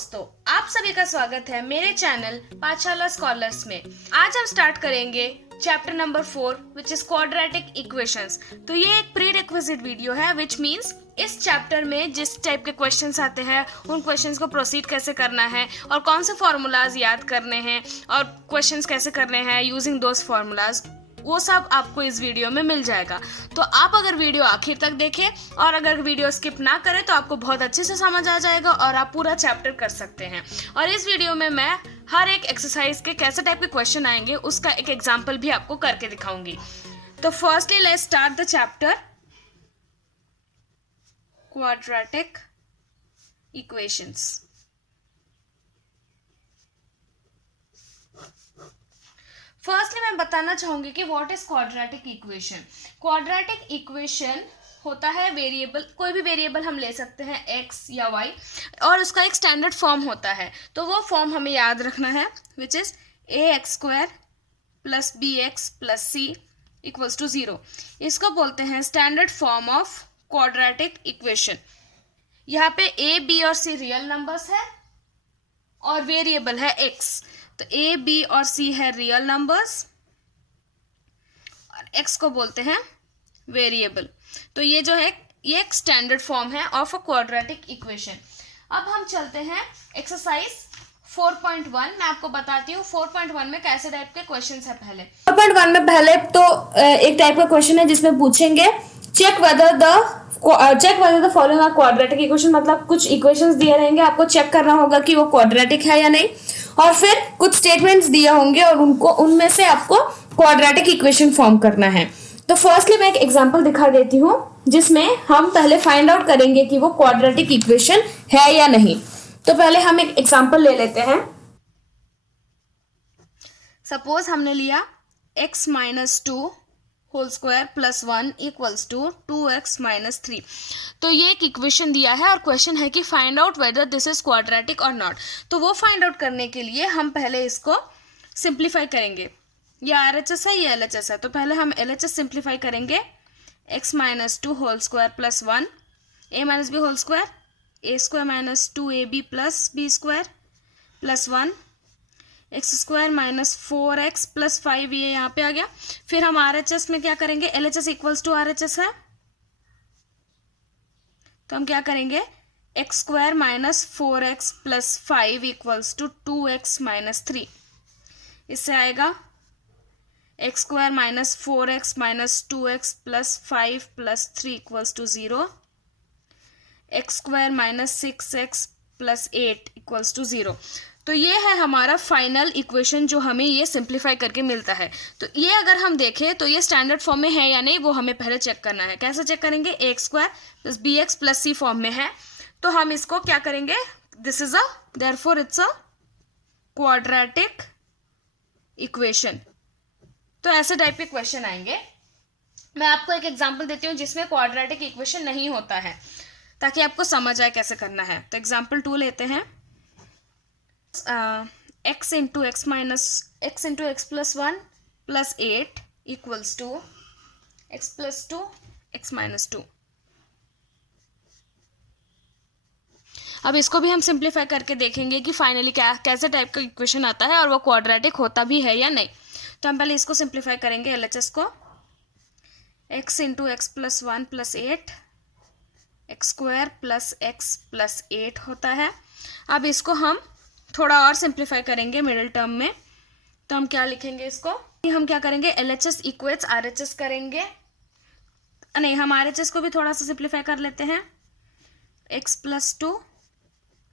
दोस्तों, आप सभी का स्वागत है मेरे चैनल पाठशाला स्कॉलर्स में। आज हम स्टार्ट करेंगे chapter number 4 which is quadratic equations. तो ये एक प्री रिक्विजिट वीडियो है विच मींस इस चैप्टर में जिस टाइप के क्वेश्चंस आते हैं उन क्वेश्चंस को प्रोसीड कैसे करना है और कौन से फॉर्मूलाज याद करने हैं और क्वेश्चंस कैसे करने हैं यूजिंग दोज फॉर्मूलाज, वो सब आपको इस वीडियो में मिल जाएगा। तो आप अगर वीडियो आखिर तक देखें और अगर वीडियो स्किप ना करें तो आपको बहुत अच्छे से समझ आ जाएगा और आप पूरा चैप्टर कर सकते हैं। और इस वीडियो में मैं हर एक एक्सरसाइज के कैसे टाइप के क्वेश्चन आएंगे उसका एक एग्जाम्पल भी आपको करके दिखाऊंगी। तो firstly let's start the chapter quadratic equations. Firstly मैं बताना चाहूंगी कि what is quadratic equation. Quadratic equation होता है वेरिएबल, कोई भी वेरिएबल हम ले सकते हैं x या y, और उसका एक स्टैंडर्ड फॉर्म होता है। तो वो फॉर्म हमें याद रखना है which is ax² plus bx plus c equals to 0। इसको बोलते हैं standard form of quadratic equation. यहाँ पे a, b और c रियल नंबर्स है और वेरिएबल है x। तो a, b और c है रियल नंबर्स और x को बोलते हैं वेरिएबल। तो ये जो है ये एक स्टैंडर्ड फॉर्म है ऑफ अ क्वाड्रेटिक इक्वेशन। अब हम चलते हैं एक्सरसाइज 4.1। मैं आपको बताती हूँ 4.1 में कैसे टाइप के क्वेश्चंस है। पहले 4.1 में पहले तो एक टाइप का क्वेश्चन है जिसमें पूछेंगे check whether the following are quadratic equation. मतलब कुछ इक्वेशंस दिए रहेंगे, आपको चेक करना होगा कि वो क्वाड्रेटिक है या नहीं, और फिर कुछ स्टेटमेंट्स दिए होंगे और उनमें से आपको क्वाड्रेटिक इक्वेशन फॉर्म करना है। तो फर्स्टली मैं एक एग्जांपल दिखा देती हूँ जिसमें हम पहले फाइंड आउट करेंगे कि वो क्वाड्रेटिक इक्वेशन है या नहीं। तो पहले हम एक एग्जांपल ले लेते हैं। सपोज हमने लिया x minus 2 whole square plus 1 equals to 2x minus 3। तो ये एक इक्वेशन दिया है और क्वेश्चन है कि find out whether this is quadratic और नॉट। तो वो फाइंड आउट करने के लिए हम पहले इसको सिंप्लीफाई करेंगे। ये RHS है, ये LHS है। तो पहले हम LHS सिंप्लीफाई करेंगे। x minus 2 whole square plus 1 a minus B whole square a² minus 2ab plus b square plus 1 x square minus 4x plus 5 ये यहाँ पे आ गया। फिर हम RHS में क्या करेंगे, LHS इक्वल्स टू RHS है, तो हम क्या करेंगे x² minus 4x plus 5 equals to 2x minus 3। इससे आएगा x² minus 4x minus 2x plus 5 plus 3 equals to 0। x² minus 6x plus 8 equals to 0। तो ये है हमारा फाइनल इक्वेशन जो हमें ये सिंप्लीफाई करके मिलता है। तो ये अगर हम देखें तो ये स्टैंडर्ड फॉर्म में है या नहीं वो हमें पहले चेक करना है। कैसे चेक करेंगे, ax² plus bx plus c form में है। तो हम इसको क्या करेंगे, this is therefore it's a quadratic equation. तो ऐसे टाइप के क्वेश्चन आएंगे। मैं आपको एक एग्जाम्पल देती हूँ जिसमें क्वाड्रेटिक इक्वेशन नहीं होता है ताकि आपको समझ आए कैसे करना है। तो एग्जाम्पल 2 लेते हैं। x into x minus x into x plus 1 plus 8 equals to x plus 2 x minus 2। अब इसको भी हम सिंप्लीफाई करके देखेंगे कि फाइनली कैसे टाइप का इक्वेशन आता है और वो क्वाड्रेटिक होता भी है या नहीं। तो हम पहले इसको सिंप्लीफाई करेंगे LHS को। x into x plus 1 plus 8 x² plus x plus 8 होता है। अब इसको हम थोड़ा और सिंप्लीफाई करेंगे मिडिल टर्म में। तो हम क्या लिखेंगे इसको, हम क्या करेंगे LHS इक्वेट्स RHS करेंगे। नहीं, हम RHS को भी थोड़ा सा सिंप्लीफाई कर लेते हैं। x plus 2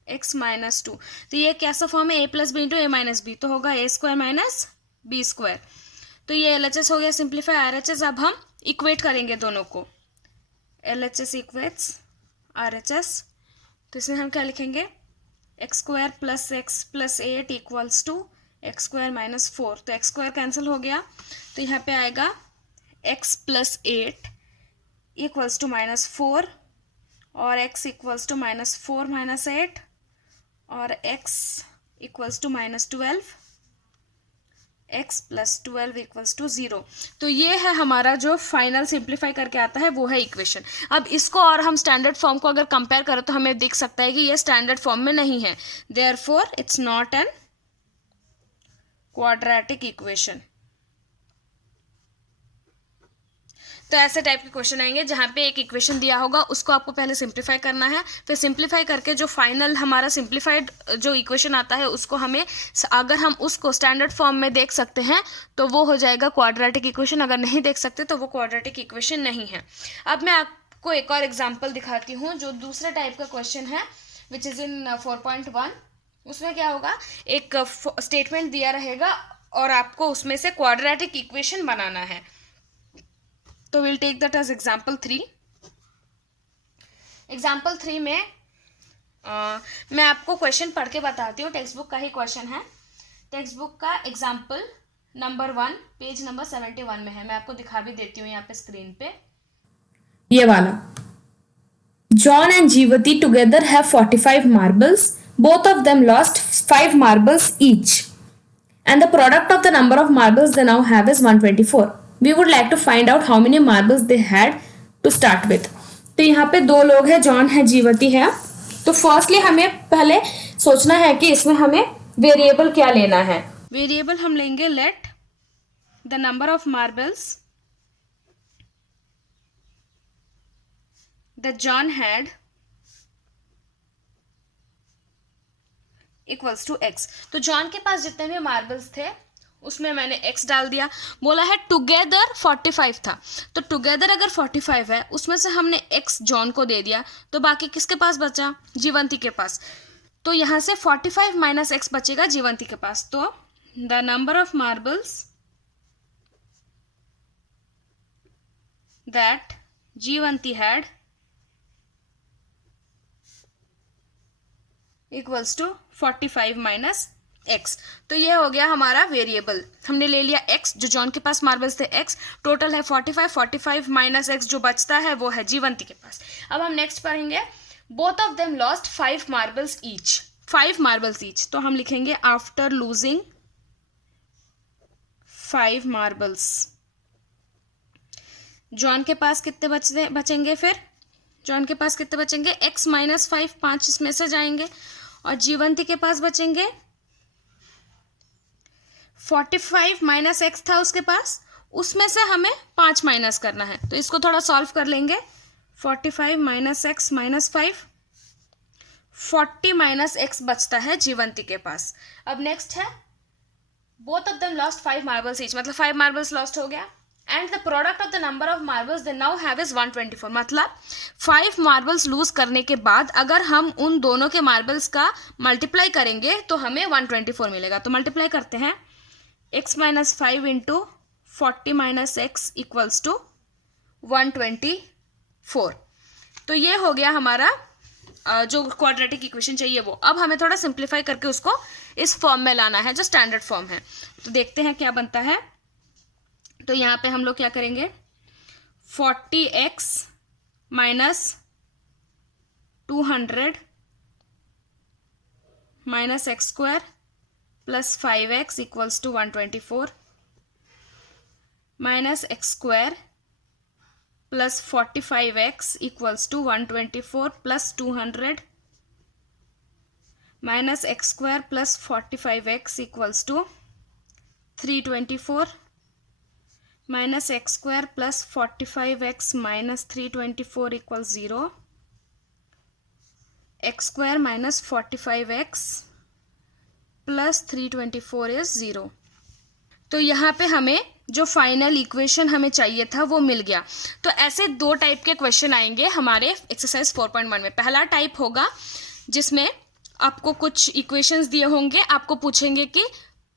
x minus 2। तो ये कैसा फॉर्म है, a plus B into a minus B, तो होगा a² माइनस b²। तो ये LHS हो गया सिंप्लीफाई। RHS अब हम इक्वेट करेंगे दोनों को, LHS इक्वेट्स RHS। तो इसमें हम क्या लिखेंगे, x² plus x plus 8 equals to x² minus 4। तो x² कैंसिल हो गया, तो यहाँ पे आएगा x plus 8 equals to minus 4 और x equals to minus 4 minus 8 और x equals to minus 12 x plus 12 equals to 0। तो ये है हमारा जो फाइनल सिंप्लीफाई करके आता है, वो है इक्वेशन। अब इसको और हम स्टैंडर्ड फॉर्म को अगर कंपेयर करें तो हमें दिख सकता है कि ये स्टैंडर्ड फॉर्म में नहीं है, therefore it's not an quadratic equation. तो ऐसे टाइप के क्वेश्चन आएंगे जहाँ पे एक इक्वेशन दिया होगा, उसको आपको पहले सिंप्लीफाई करना है, फिर सिंप्लीफाई करके जो फाइनल हमारा सिंप्लीफाइड जो इक्वेशन आता है उसको हमें, अगर हम उसको स्टैंडर्ड फॉर्म में देख सकते हैं तो वो हो जाएगा क्वाड्रेटिक इक्वेशन, अगर नहीं देख सकते तो वो क्वाड्रेटिक इक्वेशन नहीं है। अब मैं आपको एक और एग्जाम्पल दिखाती हूँ जो दूसरे टाइप का क्वेश्चन है, विच इज़ इन 4.1। उसमें क्या होगा, एक स्टेटमेंट दिया रहेगा और आपको उसमें से क्वाड्रेटिक इक्वेशन बनाना है। तो will take that as example 3। Example 3 में मैं आपको क्वेश्चन पढ़ के बताती हूँ, टेक्स्ट बुक का ही क्वेश्चन है। टेक्स्ट बुक का एग्जाम्पल नंबर 1 पेज नंबर 71 में है, मैं आपको दिखा भी देती हूँ यहाँ पे स्क्रीन पे। ये वाला, John and Jeevati together have 45 marbles. Both of them lost 5 marbles each. And the product of the number of marbles they now have is 124. We would like to find out how many marbles they had to start with. तो यहाँ पे दो लोग हैं, John है, जीवती है। तो firstly हमें पहले सोचना है कि इसमें हमें वेरिएबल क्या लेना है। वेरिएबल हम लेंगे let the number of marbles that John had equals to x। तो जॉन के पास जितने भी मार्बल्स थे उसमें मैंने x डाल दिया। बोला है टुगेदर 45 था, तो टुगेदर अगर 45 है उसमें से हमने x जॉन को दे दिया, तो बाकी किसके पास बचा, जीवंती के पास। तो यहाँ से 45 माइनस x बचेगा जीवंती के पास। तो the number of marbles that Jeevanti had equals to 45 minus x। तो ये हो गया हमारा वेरिएबल, हमने ले लिया x, जो जॉन के पास मार्बल्स थे x, टोटल है 45 माइनस x जो बचता है वो है जीवंती के पास। अब हम नेक्स्ट पढ़ेंगे, both of them lost 5 marbles each. 5 marbles each, तो हम लिखेंगे आफ्टर लूजिंग 5 मार्बल्स। जॉन के पास कितने बचेंगे, फिर जॉन के पास कितने बचेंगे, x माइनस 5, 5 इसमें से जाएंगे, और जीवंती के पास बचेंगे 45 माइनस x था उसके पास, उसमें से हमें 5 माइनस करना है। तो इसको थोड़ा सॉल्व कर लेंगे। 45 minus x minus 5, 40 minus x बचता है जीवंती के पास। अब नेक्स्ट है, both of them lost 5 marbles each, मतलब 5 मार्बल्स लॉस्ट हो गया। And the product of the number of marbles they now have is 124, मतलब 5 मार्बल्स लूज करने के बाद अगर हम उन दोनों के मार्बल्स का मल्टीप्लाई करेंगे तो हमें 124 मिलेगा। तो मल्टीप्लाई करते हैं, x minus 5 into 40 minus x equals to 124। तो ये हो गया हमारा जो क्वाड्रेटिक इक्वेशन चाहिए वो। अब हमें थोड़ा सिंप्लीफाई करके उसको इस फॉर्म में लाना है जो स्टैंडर्ड फॉर्म है। तो देखते हैं क्या बनता है। तो यहाँ पे हम लोग क्या करेंगे, 40x minus 200 minus x square plus 5x equals to 124 minus x square plus 45x equals to 124 plus 200 minus x square plus 45x equals to 324 minus x square plus 45x minus 324 equals 0, x square minus 45x plus 324 is 0। तो यहाँ पे हमें जो final equation हमें चाहिए था वो मिल गया। तो ऐसे दो टाइप के क्वेश्चन आएंगे हमारे एक्सरसाइज 4.1 में। पहला टाइप होगा जिसमें आपको कुछ इक्वेशंस दिए होंगे, आपको पूछेंगे कि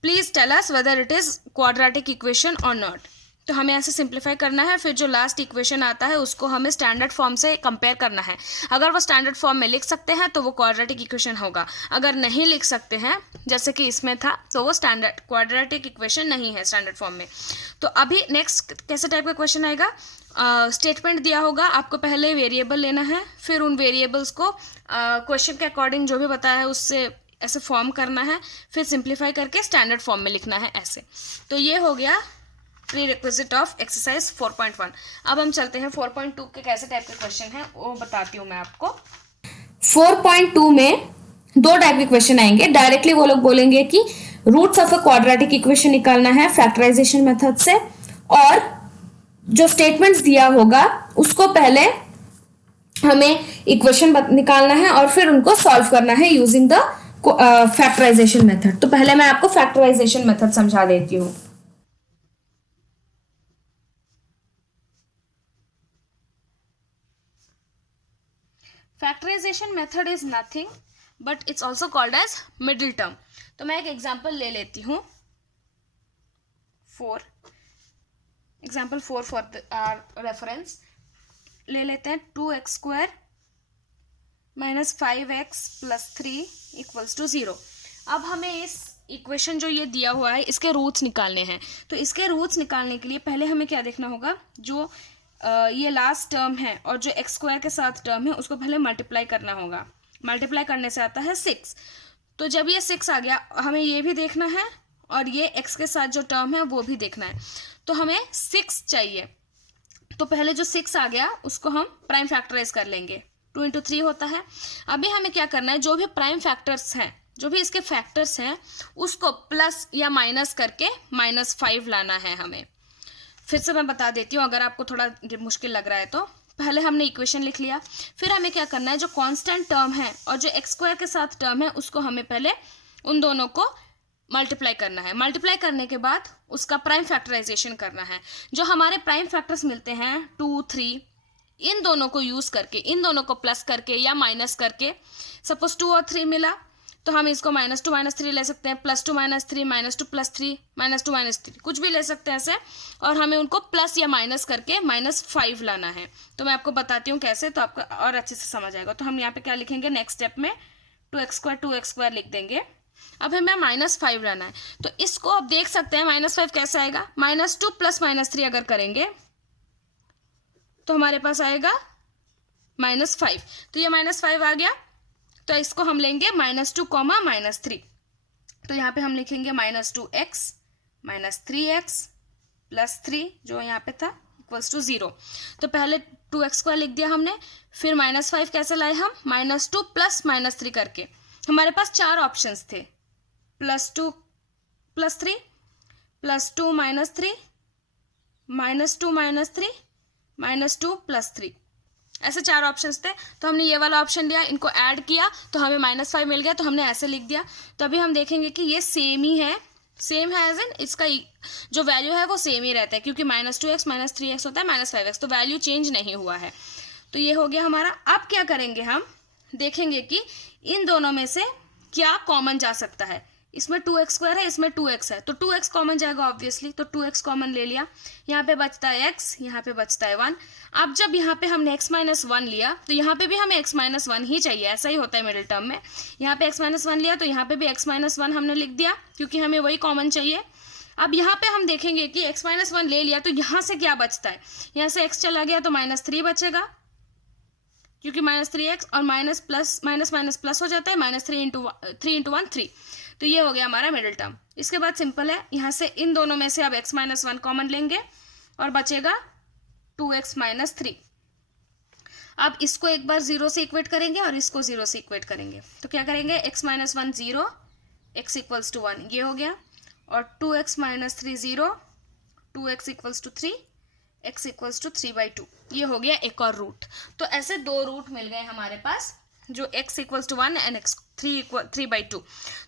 please tell us whether it is quadratic equation और नॉट। तो हमें ऐसे सिंप्लीफाई करना है, फिर जो लास्ट इक्वेशन आता है उसको हमें स्टैंडर्ड फॉर्म से कंपेयर करना है। अगर वो स्टैंडर्ड फॉर्म में लिख सकते हैं तो वो क्वाड्रेटिक इक्वेशन होगा, अगर नहीं लिख सकते हैं जैसे कि इसमें था तो वो स्टैंडर्ड क्वाड्रेटिक इक्वेशन नहीं है स्टैंडर्ड फॉर्म में। तो अभी नेक्स्ट कैसे टाइप का क्वेश्चन आएगा, स्टेटमेंट दिया होगा, आपको पहले वेरिएबल लेना है, फिर उन वेरिएबल्स को क्वेश्चन के अकॉर्डिंग जो भी बताया है उससे ऐसे फॉर्म करना है, फिर सिंप्लीफाई करके स्टैंडर्ड फॉर्म में लिखना है ऐसे। तो ये हो गया प्री रिक्विजिट ऑफ एक्सरसाइज 4.1। अब हम चलते हैं 4.2 के कैसे टाइप के क्वेश्चन हैं वो बताती हूँ मैं आपको। 4.2 में 2 टाइप के क्वेश्चन आएंगे। डायरेक्टली वो लोग बोलेंगे कि roots of a quadratic equation निकालना है फैक्टराइजेशन मेथड से, और जो स्टेटमेंट्स दिया होगा उसको पहले हमें इक्वेशन निकालना है और फिर उनको सॉल्व करना है यूजिंग द फैक्टराइजेशन मेथड। तो पहले मैं आपको फैक्टराइजेशन मेथड समझा देती हूँ। Factorization method is nothing but it's also called as middle term. तो मैं एक एग्जाम्पल ले लेती हूँ, एग्जाम्पल 4 फॉर आवर रेफरेंस ले लेते हैं। 2x² minus 5x plus 3 equals to 0। अब हमें इस इक्वेशन जो ये दिया हुआ है इसके रूट्स निकालने हैं। तो इसके रूट्स निकालने के लिए पहले हमें क्या देखना होगा, जो ये लास्ट टर्म है और जो x² के साथ टर्म है उसको पहले मल्टीप्लाई करना होगा। मल्टीप्लाई करने से आता है 6। तो जब ये 6 आ गया हमें ये भी देखना है और ये x के साथ जो टर्म है वो भी देखना है। तो हमें 6 चाहिए, तो पहले जो 6 आ गया उसको हम प्राइम फैक्टराइज कर लेंगे। 2 इंटू 3 होता है। अभी हमें क्या करना है, जो भी प्राइम फैक्टर्स हैं, जो भी इसके फैक्टर्स हैं उसको प्लस या माइनस करके -5 लाना है हमें। फिर से मैं बता देती हूँ अगर आपको थोड़ा मुश्किल लग रहा है तो। पहले हमने इक्वेशन लिख लिया, फिर हमें क्या करना है, जो कांस्टेंट टर्म है और जो x² के साथ टर्म है उसको हमें पहले उन दोनों को मल्टीप्लाई करना है। मल्टीप्लाई करने के बाद उसका प्राइम फैक्टराइजेशन करना है। जो हमारे प्राइम फैक्टर्स मिलते हैं 2, 3, इन दोनों को यूज़ करके, इन दोनों को प्लस करके या माइनस करके, सपोज 2 और 3 मिला तो हम इसको -2 -3 ले सकते हैं, +2 -3, -2 +3, -2 -3, कुछ भी ले सकते हैं ऐसे, और हमें उनको प्लस या माइनस करके -5 लाना है। तो मैं आपको बताती हूँ कैसे, तो आपको और अच्छे से समझ आएगा। तो हम यहाँ पे क्या लिखेंगे, नेक्स्ट स्टेप में 2x² लिख देंगे। अब हमें -5 लाना है, तो इसको आप देख सकते हैं -5 कैसे आएगा, -2 + -3 अगर करेंगे तो हमारे पास आएगा -5। तो ये -5 आ गया, तो इसको हम लेंगे -2, -3। तो यहाँ पे हम लिखेंगे -2x -3x + 3 जो यहाँ पे था इक्वल्स टू 0। तो पहले 2x² लिख दिया हमने, फिर -5 कैसे लाए हम, -2 + -3 करके। हमारे पास 4 ऑप्शंस थे, +2 + 3, +2 - 3, -2 - 3, -2 + 3, ऐसे 4 ऑप्शंस थे। तो हमने ये वाला ऑप्शन लिया, इनको ऐड किया तो हमें -5 मिल गया, तो हमने ऐसे लिख दिया। तो अभी हम देखेंगे कि ये सेम ही है, सेम है एज इन इसका जो वैल्यू है वो सेम ही रहता है, क्योंकि -2x -3x होता है -5x, तो वैल्यू चेंज नहीं हुआ है। तो ये हो गया हमारा। अब क्या करेंगे, हम देखेंगे कि इन दोनों में से क्या कॉमन जा सकता है। इसमें 2x² है, इसमें 2x है, तो 2x कॉमन जाएगा ऑब्वियसली, तो 2x कॉमन ले लिया। यहाँ पे बचता है x, यहाँ पे बचता है 1। अब जब यहाँ पे हमने x - 1 लिया तो यहाँ पे भी हमें x - 1 ही चाहिए, ऐसा ही होता है मिडिल टर्म में। यहाँ पे x - 1 लिया तो यहाँ पे भी x - 1 हमने लिख दिया, क्योंकि हमें वही कॉमन चाहिए। अब यहाँ पे हम देखेंगे कि x - 1 ले लिया तो यहाँ से क्या बचता है, यहाँ से x चला गया तो -3 बचेगा, क्योंकि -3x और माइनस प्लस हो जाता है, -3 × 1 3। तो ये हो गया हमारा मिडिल टर्म। इसके बाद सिंपल है, यहाँ से इन दोनों में से अब x - 1 कॉमन लेंगे और बचेगा 2x - 3। अब इसको एक बार 0 से इक्वेट करेंगे और इसको 0 से इक्वेट करेंगे, तो क्या करेंगे, x - 1 0, x = 1, ये हो गया, और 2x - 3 0, 2x = 3, x = 3/2, ये हो गया एक और रूट। तो ऐसे 2 रूट मिल गए हमारे पास, जो x = 1 एंड x 3/2।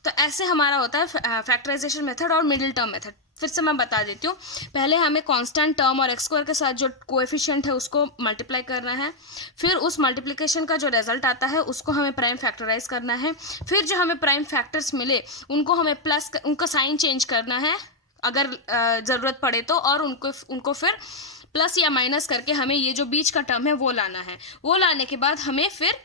तो ऐसे हमारा होता है फैक्टराइजेशन मेथड और मिडिल टर्म मेथड। फिर से मैं बता देती हूँ, पहले हमें कांस्टेंट टर्म और x² के साथ जो कोएफिशिएंट है उसको मल्टीप्लाई करना है, फिर उस मल्टीप्लिकेशन का जो रिजल्ट आता है उसको हमें प्राइम फैक्टराइज करना है, फिर जो हमें प्राइम फैक्टर्स मिले उनको हमें प्लस, उनका साइन चेंज करना है अगर ज़रूरत पड़े तो, और उनको फिर प्लस या माइनस करके हमें ये जो बीच का टर्म है वो लाना है। वो लाने के बाद हमें फिर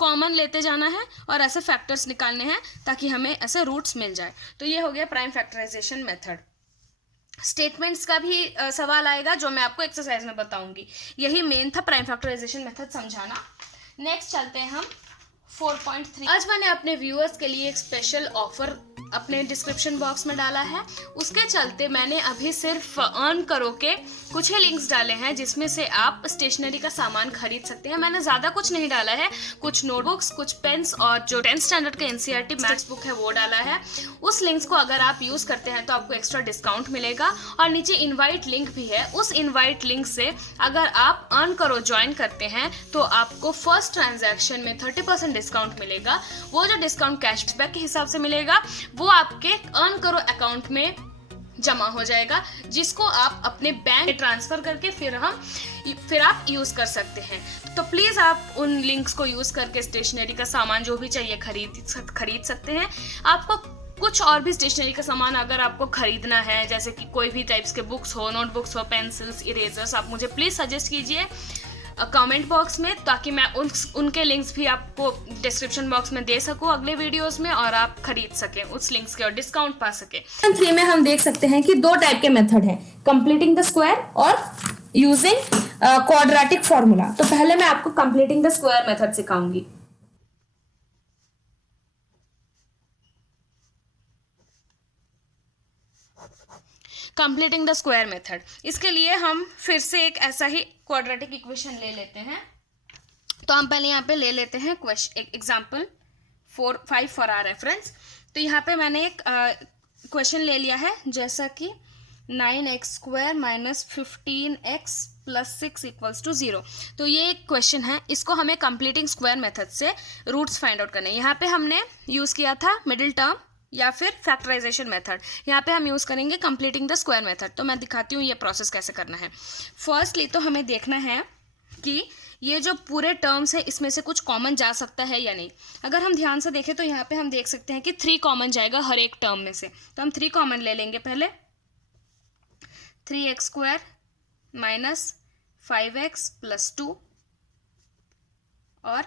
कॉमन लेते जाना है और ऐसे फैक्टर्स निकालने हैं ताकि हमें ऐसे रूट्स मिल जाए। तो ये हो गया प्राइम फैक्टराइजेशन मेथड। स्टेटमेंट्स का भी सवाल आएगा जो मैं आपको एक्सरसाइज में बताऊंगी। यही मेन था प्राइम फैक्टराइजेशन मेथड समझाना। नेक्स्ट चलते हैं हम 4.3। आज मैंने अपने व्यूअर्स के लिए एक स्पेशल ऑफर अपने डिस्क्रिप्शन बॉक्स में डाला है। उसके चलते मैंने अभी सिर्फ अर्न करो के कुछ ही लिंक्स डाले हैं जिसमें से आप स्टेशनरी का सामान खरीद सकते हैं। मैंने ज़्यादा कुछ नहीं डाला है, कुछ नोटबुक्स, कुछ पेन्स और जो 10th स्टैंडर्ड का एनसीईआरटी मैथ्स बुक है वो डाला है। उस लिंक्स को अगर आप यूज़ करते हैं तो आपको एक्स्ट्रा डिस्काउंट मिलेगा। और नीचे इन्वाइट लिंक भी है, उस इन्वाइट लिंक से अगर आप अर्न करो ज्वाइन करते हैं तो आपको फर्स्ट ट्रांजैक्शन में 30% डिस्काउंट मिलेगा। वो जो डिस्काउंट कैशबैक के हिसाब से मिलेगा वो आपके अर्न करो अकाउंट में जमा हो जाएगा, जिसको आप अपने बैंक में ट्रांसफर करके फिर आप यूज कर सकते हैं। तो प्लीज आप उन लिंक्स को यूज करके स्टेशनरी का सामान जो भी चाहिए खरीद सकते हैं। आपको कुछ और भी स्टेशनरी का सामान अगर आपको खरीदना है, जैसे कि कोई भी टाइप्स के बुक्स हो, नोटबुक्स हो, पेंसिल्स, इरेजर्स, आप मुझे प्लीज सजेस्ट कीजिए कमेंट बॉक्स में, ताकि मैं उनके लिंक्स भी आपको डिस्क्रिप्शन बॉक्स में दे सकूं अगले वीडियोस में और आप खरीद सकें उस लिंक्स के और डिस्काउंट पा सकें। 3 में हम देख सकते हैं कि 2 टाइप के मेथड हैं, कंप्लीटिंग द स्क्वायर और यूजिंग क्वाड्रेटिक फॉर्मूला। तो पहले मैं आपको कंप्लीटिंग द स्क्वायर मेथड सिखाऊंगी। कंप्लीटिंग द स्क्वायर मेथड, इसके लिए हम फिर से एक ऐसा ही क्वाड्रेटिक इक्वेशन ले लेते हैं। तो हम पहले यहाँ पे ले लेते हैं एग्जाम्पल 5 फॉर आवर रेफरेंस। तो यहाँ पे मैंने एक क्वेश्चन ले लिया है, जैसा कि 9x² - 15x + 6 = 0। तो ये एक क्वेश्चन है, इसको हमें कंप्लीटिंग स्क्वायर मेथड से रूट्स फाइंड आउट करने हैं। यहाँ पे हमने यूज़ किया था मिडिल टर्म या फिर फैक्टराइजेशन मेथड, यहाँ पे हम यूज़ करेंगे कंप्लीटिंग द स्क्वायर मेथड। तो मैं दिखाती हूँ ये प्रोसेस कैसे करना है। फर्स्टली तो हमें देखना है कि ये जो पूरे टर्म्स है इसमें से कुछ कॉमन जा सकता है या नहीं। अगर हम ध्यान से देखें तो यहाँ पे हम देख सकते हैं कि 3 कॉमन जाएगा हर एक टर्म में से। तो हम 3 कॉमन ले लेंगे। पहले 3x² - 5x + 2 और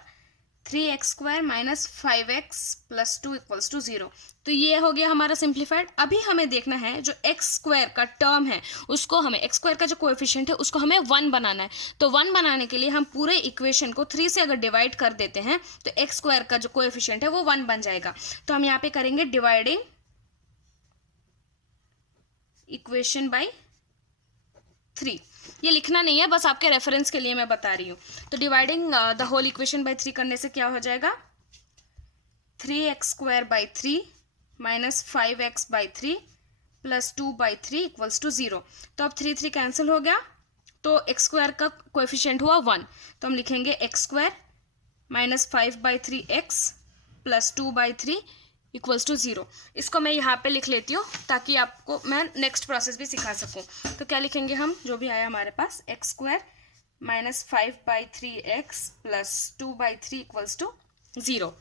3x² - 5x + 2 = 0। तो ये हो गया हमारा सिंप्लीफाइड। अभी हमें देखना है जो x² का टर्म है उसको हमें, x² का जो कोएफिशिएंट है उसको हमें 1 बनाना है। तो 1 बनाने के लिए हम पूरे इक्वेशन को 3 से अगर डिवाइड कर देते हैं तो x² का जो कोएफिशिएंट है वो 1 बन जाएगा। तो हम यहाँ पे करेंगे डिवाइडिंग इक्वेशन बाय 3। ये लिखना नहीं है, बस आपके रेफरेंस के लिए मैं बता रही हूँ। तो dividing the whole equation by 3 करने से क्या हो जाएगा, 3x² बाय 3 - 5x बाय 3 + 2/3 = 0। तो अब 3 कैंसिल हो गया, तो x² का कोएफिशिएंट हुआ 1। तो हम लिखेंगे x² - 5/3x + 2/3 = 0। इसको मैं यहाँ पे लिख लेती हूँ ताकि आपको मैं नेक्स्ट प्रोसेस भी सिखा सकूँ। तो क्या लिखेंगे हम, जो भी आया हमारे पास, x² - 5/3x + 2/3 = 0।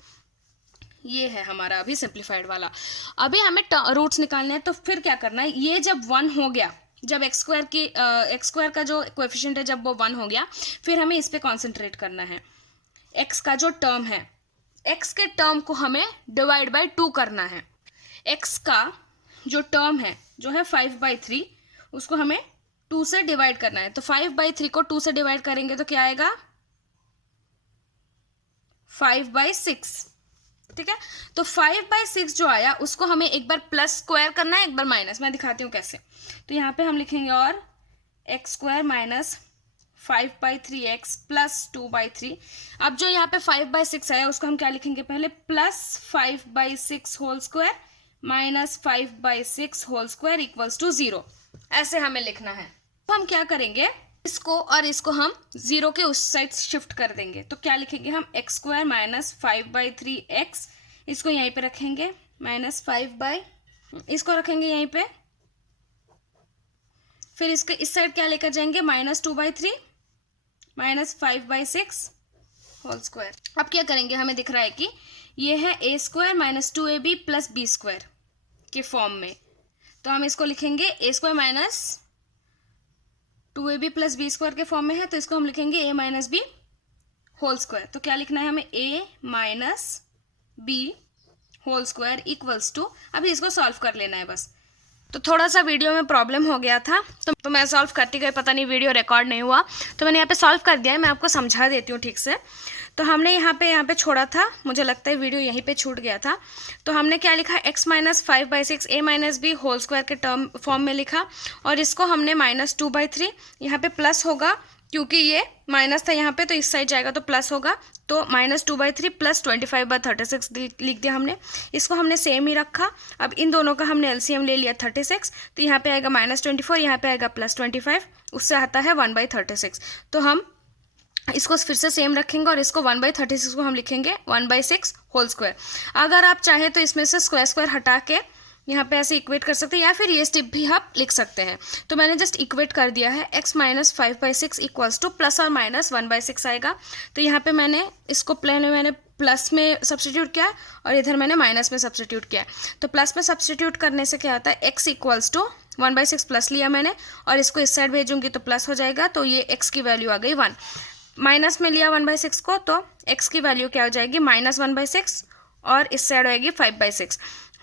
ये है हमारा अभी सिंप्लीफाइड वाला। अभी हमें रूट्स निकालने हैं। तो फिर क्या करना है, ये जब 1 हो गया, जब x² का जो कोएफिशिएंट है जब वो 1 हो गया, फिर हमें इस पे कॉन्सेंट्रेट करना है। x का जो टर्म है, x के टर्म को हमें डिवाइड बाय 2 करना है। x का जो टर्म है जो है 5/3, उसको हमें 2 से डिवाइड करना है। तो 5/3 को 2 से डिवाइड करेंगे तो क्या आएगा, 5/6। ठीक है, तो 5/6 जो आया उसको हमें एक बार प्लस स्क्वायर करना है, एक बार माइनस। मैं दिखाती हूँ कैसे। तो यहाँ पे हम लिखेंगे और x² - 5/3x + 2/3। अब जो यहाँ पे 5/6 आया उसको हम क्या लिखेंगे, पहले +5/6 होल स्क्वायर -5/6 होल स्क्वायर = 0। ऐसे हमें लिखना है। तो हम क्या करेंगे, इसको और इसको हम 0 के उस साइड शिफ्ट कर देंगे। तो क्या लिखेंगे हम, x² - 5/3x, इसको यहीं पे रखेंगे, इसको रखेंगे यहीं पे। फिर इसके इस साइड क्या लेकर जाएंगे, -2/3 -5/6 होल स्क्वायर। अब क्या करेंगे, हमें दिख रहा है कि ये है a² - 2ab + b² के फॉर्म में। तो हम इसको लिखेंगे a² - 2ab + b² के फॉर्म में है, तो इसको हम लिखेंगे a - b होल स्क्वायर। तो क्या लिखना है हमें, a - b होल स्क्वायर = अभी इसको सॉल्व कर लेना है बस। तो थोड़ा सा वीडियो में प्रॉब्लम हो गया था, तो मैं सॉल्व करती गई, पता नहीं वीडियो रिकॉर्ड नहीं हुआ, तो मैंने यहाँ पे सॉल्व कर दिया है। मैं आपको समझा देती हूँ ठीक से। तो हमने यहाँ पे छोड़ा था, मुझे लगता है वीडियो यहीं पे छूट गया था। तो हमने क्या लिखा, x-5/6 a-b होल स्क्वायर के टर्म फॉर्म में लिखा, और इसको हमने -2/3, यहाँ पे प्लस होगा क्योंकि ये माइनस था यहाँ पे, तो इस साइड जाएगा तो प्लस होगा, तो -2/3 + 25/36 लिख दिया हमने। इसको हमने सेम ही रखा। अब इन दोनों का हमने एलसीएम ले लिया 36, तो यहाँ पे आएगा -24, यहाँ पे आएगा +25, उससे आता है 1/36। तो हम इसको फिर से सेम रखेंगे और इसको 1/36 को हम लिखेंगे 1/6 होल स्क्वायर। अगर आप चाहें तो इसमें से स्क्वायर स्क्वायर हटा के यहाँ पे ऐसे इक्वेट कर सकते हैं, या फिर ये स्टेप भी आप लिख सकते हैं। तो मैंने जस्ट इक्वेट कर दिया है, x-5/6 इक्वल्स टू ±1/6 आएगा। तो यहाँ पे मैंने इसको मैंने प्लस में सब्सटीट्यूट किया और इधर मैंने माइनस में सब्सटीट्यूट किया। तो प्लस में सब्सटीट्यूट करने से क्या आता है, x इक्वल्स टू 1/6 प्लस लिया मैंने, और इसको इस साइड भेजूंगी तो प्लस हो जाएगा, तो ये x की वैल्यू आ गई 1। माइनस में लिया 1/6 को, तो x की वैल्यू क्या हो जाएगी, -1/6, और इस साइड आएगी 5/6,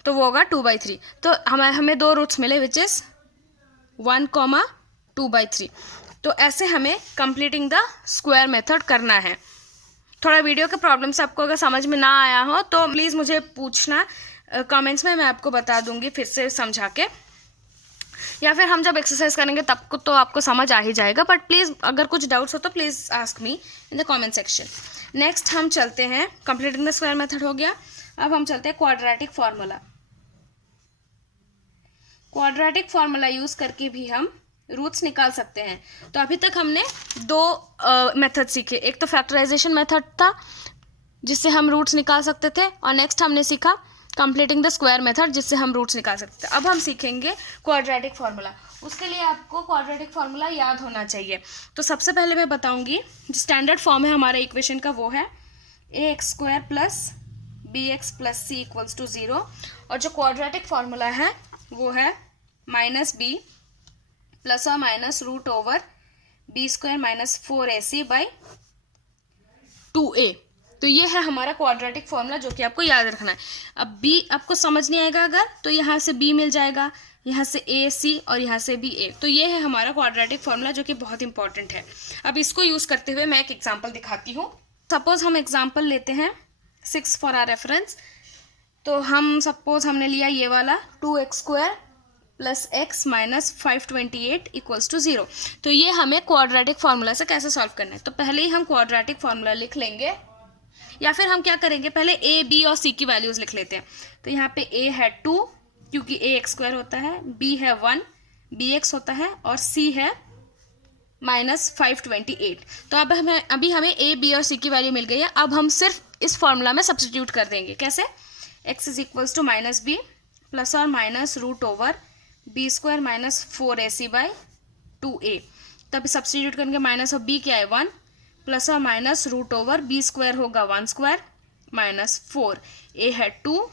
तो वो होगा 2/3। तो हमें दो रूट्स मिले विच इज़ 1, 2/3। तो ऐसे हमें कंप्लीटिंग द स्क्वायर मेथड करना है। थोड़ा वीडियो के प्रॉब्लम से आपको अगर समझ में ना आया हो तो प्लीज़ मुझे पूछना कमेंट्स में, मैं आपको बता दूंगी फिर से समझा के, या फिर हम जब एक्सरसाइज करेंगे तब को तो आपको समझ आ ही जाएगा। बट प्लीज़ अगर कुछ डाउट्स हो तो please ask me in the comment section. Next हम चलते हैं, कंप्लीटिंग द स्क्वायर मेथड हो गया, अब हम चलते हैं quadratic formula. Quadratic formula use करके भी हम रूट्स निकाल सकते हैं। तो अभी तक हमने दो मेथड सीखे, एक तो फैक्टराइजेशन मेथड था जिससे हम रूट्स निकाल सकते थे, और नेक्स्ट हमने सीखा कंप्लीटिंग द स्क्वायर मेथड जिससे हम रूट्स निकाल सकते थे। अब हम सीखेंगे क्वाड्रेटिक फार्मूला। उसके लिए आपको क्वाड्रेटिक फार्मूला याद होना चाहिए। तो सबसे पहले मैं बताऊंगी, जो स्टैंडर्ड फॉर्म है हमारे इक्वेशन का वो है ax² + bx + c = 0, और जो क्वाड्रेटिक फार्मूला है वो है -b ± √b² - 4ac/2a। तो ये है हमारा क्वाड्रेटिक फार्मूला जो कि आपको याद रखना है। अब b आपको समझ नहीं आएगा अगर, तो यहाँ से b मिल जाएगा, यहाँ से a c और यहाँ से भी a। तो ये है हमारा क्वाड्रेटिक फार्मूला जो कि बहुत इंपॉर्टेंट है। अब इसको यूज़ करते हुए मैं एक एग्जांपल दिखाती हूँ। सपोज हम एग्जांपल लेते हैं 6 फॉर आवर रेफरेंस। तो हम सपोज हमने लिया ये वाला 2x² + x - 528 = 0। तो ये हमें क्वाड्रेटिक फार्मूला से कैसे सॉल्व करना है। तो पहले ही हम क्वाड्रेटिक फार्मूला लिख लेंगे, या फिर हम क्या करेंगे, पहले a, b और c की वैल्यूज़ लिख लेते हैं। तो यहाँ पे a है 2 क्योंकि ax² होता है, b है 1 bx होता है, और c है -528। तो अब अभी हमें a, b और c की वैल्यू मिल गई है। अब हम सिर्फ इस फार्मूला में सब्सटीट्यूट कर देंगे। कैसे, x = -b ± √b² - 4ac/2a। तब सब्सटीट्यूट करेंगे, माइनस और b क्या है 1 ± √b² होगा 1² - 4, a है 2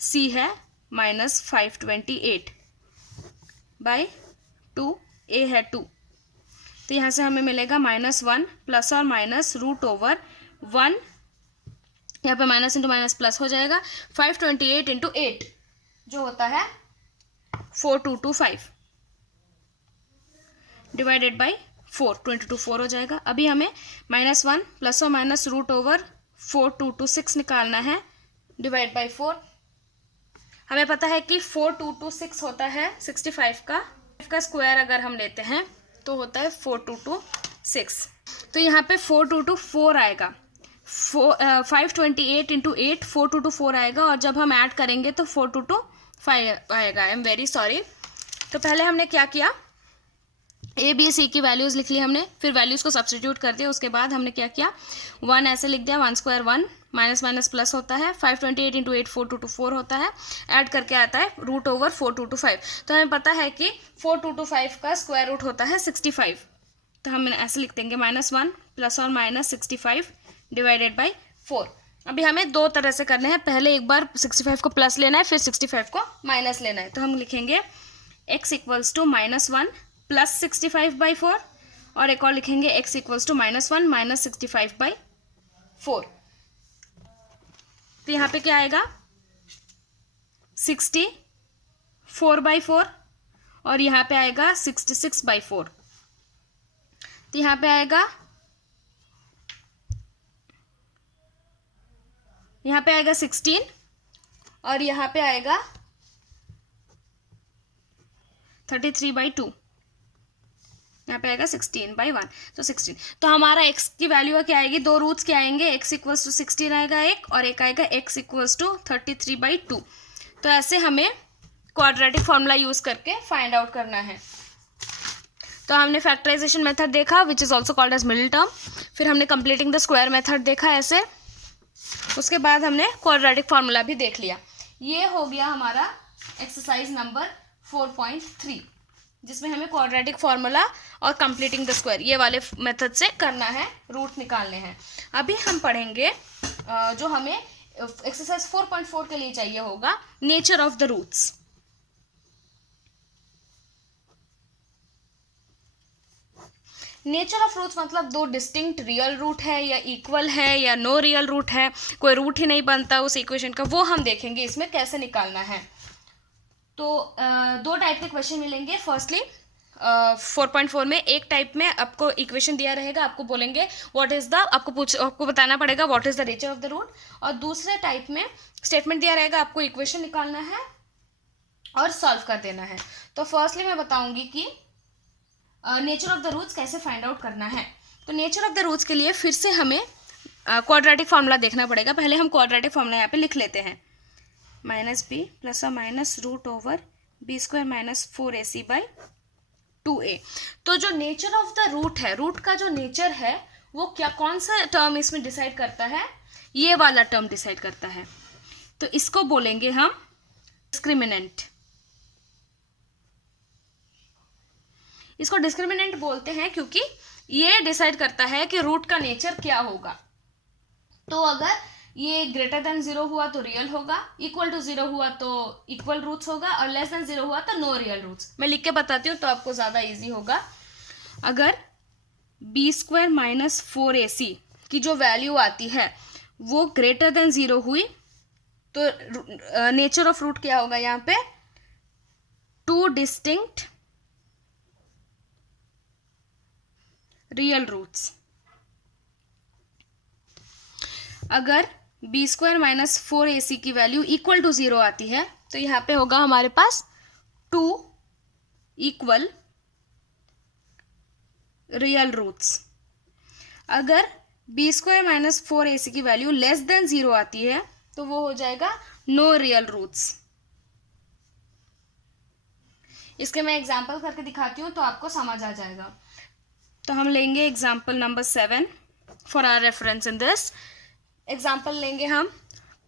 c है -528/2, a है 2। तो यहाँ से हमें मिलेगा -1 ± √1, यहाँ पे माइनस इंटू माइनस प्लस हो जाएगा, 528 × 8 जो होता है 4225 डिवाइडेड बाई 4, 22 4 हो जाएगा। अभी हमें -1 ± √4226 निकालना है, डिवाइड बाई 4। हमें पता है कि 4226 होता है 65 का स्क्वायर अगर हम लेते हैं तो होता है 4226। तो यहाँ पे 4224 आएगा, 528 × 8 4224 आएगा, और जब हम ऐड करेंगे तो 4225 आएगा। I am very sorry. तो पहले हमने क्या किया, ए बी सी की वैल्यूज़ लिख ली हमने, फिर वैल्यूज़ को सब्सटीट्यूट कर दिया। उसके बाद हमने क्या किया, 1 ऐसे लिख दिया, 1² 1 माइनस माइनस प्लस होता है, 528 × 8 4224 होता है, ऐड करके आता है √4225। तो हमें पता है कि 4225 का स्क्वायर रूट होता है 65। तो हम ऐसे लिख देंगे -1 ± 65 डिवाइडेड बाई 4। अभी हमें दो तरह से करने हैं, पहले एक बार 65 को प्लस लेना है, फिर 65 को माइनस लेना है। तो हम लिखेंगे x = -1 + 65/4, और एक और लिखेंगे x = -1 - 65/4। तो यहाँ पे क्या आएगा 64/4, और यहाँ पे आएगा 66/4। तो यहाँ पे आएगा यहाँ पे आएगा 16 और यहाँ पे आएगा 33/2, यहाँ पे आएगा 16/1, तो 16। तो हमारा x की वैल्यू क्या आएगी, दो रूट्स क्या आएंगे, x इक्वल्स टू 16 आएगा एक, और एक आएगा x इक्वल्स टू 33/2। तो ऐसे हमें क्वाड्रेटिक फॉर्मूला यूज करके फाइंड आउट करना है। तो हमने फैक्टराइजेशन मेथड देखा which is also called as middle term, फिर हमने कंप्लीटिंग द स्क्वायर मेथड देखा ऐसे, उसके बाद हमने क्वाड्रेटिक फॉर्मूला भी देख लिया। ये हो गया हमारा एक्सरसाइज नंबर 4.3, जिसमें हमें क्वाड्रेटिक फॉर्मूला और कंप्लीटिंग द स्क्वायर ये वाले मेथड से करना है, रूट निकालने हैं। अभी हम पढ़ेंगे जो हमें एक्सरसाइज 4.4 के लिए चाहिए होगा, nature of the roots. Nature of roots मतलब दो डिस्टिंक्ट रियल रूट है या इक्वल है या नो रियल रूट है, कोई रूट ही नहीं बनता उस इक्वेशन का, वो हम देखेंगे इसमें कैसे निकालना है। तो दो टाइप के क्वेश्चन मिलेंगे। फर्स्टली 4.4 में एक टाइप में आपको इक्वेशन दिया रहेगा, आपको बोलेंगे व्हाट इज द, आपको बताना पड़ेगा what is the nature of the root, और दूसरे टाइप में स्टेटमेंट दिया रहेगा, आपको इक्वेशन निकालना है और सॉल्व कर देना है। तो फर्स्टली मैं बताऊंगी कि नेचर ऑफ द रूट्स कैसे फाइंड आउट करना है। तो नेचर ऑफ द रूट्स के लिए फिर से हमें क्वाड्रेटिक फार्मूला देखना पड़ेगा। पहले हम क्वाड्रेटिक फार्मूला यहाँ पे लिख लेते हैं, -b प्लस और माइनस √b² - 4ac/2a। तो जो नेचर ऑफ द रूट है, रूट का जो नेचर है वो क्या, कौन सा टर्म इसमें डिसाइड करता है, ये वाला टर्म डिसाइड करता है। तो इसको बोलेंगे हम डिस्क्रिमिनेंट। इसको डिस्क्रिमिनेंट बोलते हैं क्योंकि ये डिसाइड करता है कि रूट का नेचर क्या होगा। तो अगर ये ग्रेटर देन 0 हुआ तो रियल होगा, इक्वल टू 0 हुआ तो इक्वल रूट्स होगा, और लेस देन 0 हुआ तो नो रियल रूट्स। मैं लिख के बताती हूँ तो आपको ज़्यादा इजी होगा। अगर b² - 4ac की जो वैल्यू आती है वो ग्रेटर देन 0 हुई तो नेचर ऑफ रूट क्या होगा, यहाँ पे 2 डिस्टिंक्ट रियल रूट्स। अगर b² - 4ac की वैल्यू इक्वल टू 0 आती है तो यहाँ पे होगा हमारे पास 2 इक्वल रियल रूट्स। अगर b² - 4ac की वैल्यू लेस देन 0 आती है तो वो हो जाएगा नो रियल रूट्स। इसके मैं एग्जाम्पल करके दिखाती हूँ तो आपको समझ आ जाएगा। तो हम लेंगे example number 7 for our reference in this. Example लेंगे हम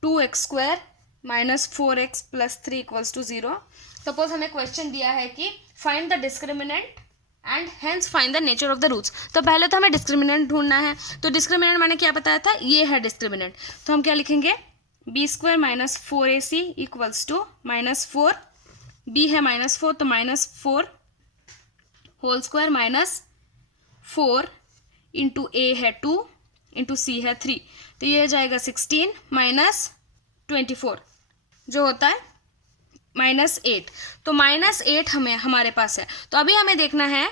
2x² - 4x + 3 = 0। सपोज हमें क्वेश्चन दिया है कि find the discriminant and hence find the nature of the roots. तो पहले तो हमें डिस्क्रिमिनेंट ढूंढना है। तो डिस्क्रिमिनेंट मैंने क्या बताया था, ये है डिस्क्रिमिनेंट। तो हम क्या लिखेंगे, b² - 4ac = -4, b है -4 तो -4 होल स्क्वायर -4 इंटू a है 2 इंटू c है 3, तो ये हो जाएगा 16 - 24 जो होता है -8। तो -8 हमें हमारे पास है। तो अभी हमें देखना है,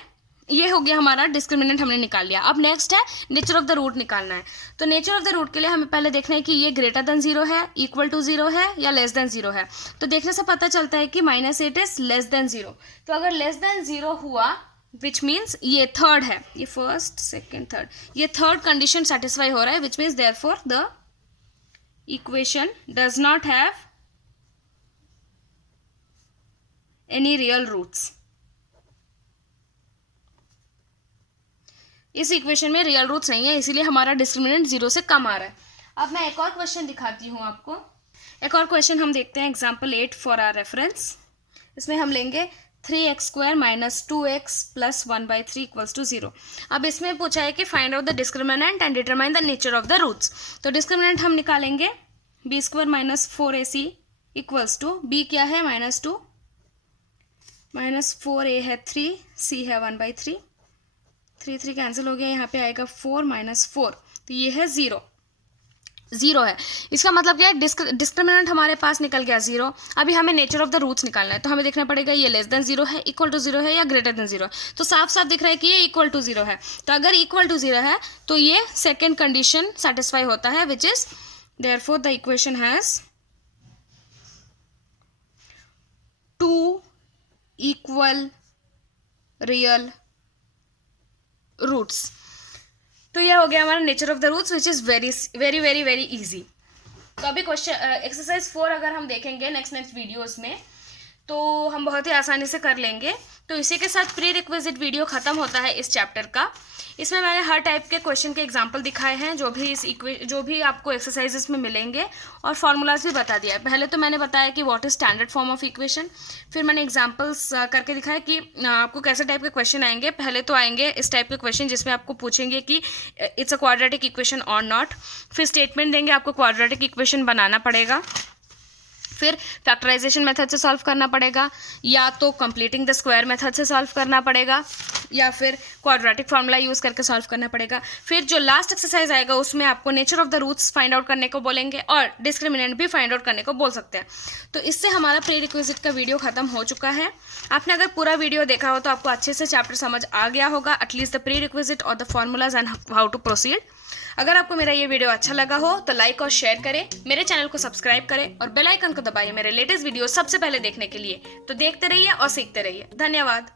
ये हो गया हमारा डिस्क्रिमिनेंट हमने निकाल लिया। अब नेक्स्ट है नेचर ऑफ द रूट निकालना है। तो नेचर ऑफ द रूट के लिए हमें पहले देखना है कि ये ग्रेटर देन 0 है, इक्वल टू 0 है या लेस देन 0 है। तो देखने से पता चलता है कि -8 इज लेस देन 0। तो अगर लेस देन 0 हुआ विच मीन्स ये थर्ड है, ये फर्स्ट सेकेंड थर्ड, ये थर्ड कंडीशन सेटिस्फाई हो रहा है, which means therefore the equation does not have any real roots. इस इक्वेशन में रियल रूट्स नहीं है, इसीलिए हमारा डिस्क्रिमिनेंट 0 से कम आ रहा है। अब मैं एक और क्वेश्चन दिखाती हूँ आपको। एक और क्वेश्चन हम देखते हैं, एग्जाम्पल 8 फॉर आवर रेफरेंस। इसमें हम लेंगे 3x² - 2x + 1/3 = 0। अब इसमें पूछा है कि find out the discriminant and determine the nature of the roots. तो डिस्क्रिमिनेंट हम निकालेंगे, b² - 4ac = b क्या है -2 -4a है 3, c है 1/3, 3 कैंसिल हो गया, यहाँ पे आएगा 4 - 4, तो ये है 0 है। इसका मतलब क्या है, डिस्क्रिमिनेंट हमारे पास निकल गया 0। अभी हमें नेचर ऑफ द रूट्स निकालना है। तो हमें देखना पड़ेगा ये लेस देन 0 है, इक्वल टू 0 है या ग्रेटर देन 0 है। तो साफ साफ दिख रहा है कि ये इक्वल टू 0 है। तो अगर इक्वल टू 0 है तो ये सेकेंड कंडीशन सेटिस्फाई होता है, which is therefore the equation has two equal real roots. तो यह हो गया हमारा nature of the roots which is very very very very easy. तो अभी क्वेश्चन एक्सरसाइज 4 अगर हम देखेंगे नेक्स्ट वीडियोस में तो हम बहुत ही आसानी से कर लेंगे। तो इसी के साथ प्री रिक्विजिट वीडियो ख़त्म होता है इस चैप्टर का। इसमें मैंने हर टाइप के क्वेश्चन के एग्जांपल दिखाए हैं जो भी आपको एक्सरसाइजेस में मिलेंगे, और फार्मूलाज भी बता दिया है। पहले तो मैंने बताया कि what is standard form of equation, फिर मैंने एग्जांपल्स करके दिखाया कि आपको कैसे टाइप के क्वेश्चन आएंगे। पहले तो आएंगे इस टाइप के क्वेश्चन जिसमें आपको पूछेंगे कि इट्स अ क्वाड्रेटिक इक्वेशन और नॉट, फिर स्टेटमेंट देंगे, आपको क्वाड्रेटिक इक्वेशन बनाना पड़ेगा, फिर फैक्टराइजेशन मेथड से सॉल्व करना पड़ेगा, या तो कंप्लीटिंग द स्क्वायर मेथड से सॉल्व करना पड़ेगा, या फिर क्वाड्रेटिक फार्मूला यूज़ करके सॉल्व करना पड़ेगा। फिर जो लास्ट एक्सरसाइज आएगा उसमें आपको nature of the roots find out करने को बोलेंगे और डिस्क्रिमिनेंट भी फाइंड आउट करने को बोल सकते हैं। तो इससे हमारा प्री रिक्विजिट का वीडियो खत्म हो चुका है। आपने अगर पूरा वीडियो देखा हो तो आपको अच्छे से चैप्टर समझ आ गया होगा, एटलीस्ट द प्री रिक्विजिट और the formulas and how to proceed. अगर आपको मेरा ये वीडियो अच्छा लगा हो तो लाइक और शेयर करें, मेरे चैनल को सब्सक्राइब करें और बेल आइकन को दबाइए मेरे लेटेस्ट वीडियो सबसे पहले देखने के लिए। तो देखते रहिए और सीखते रहिए। धन्यवाद।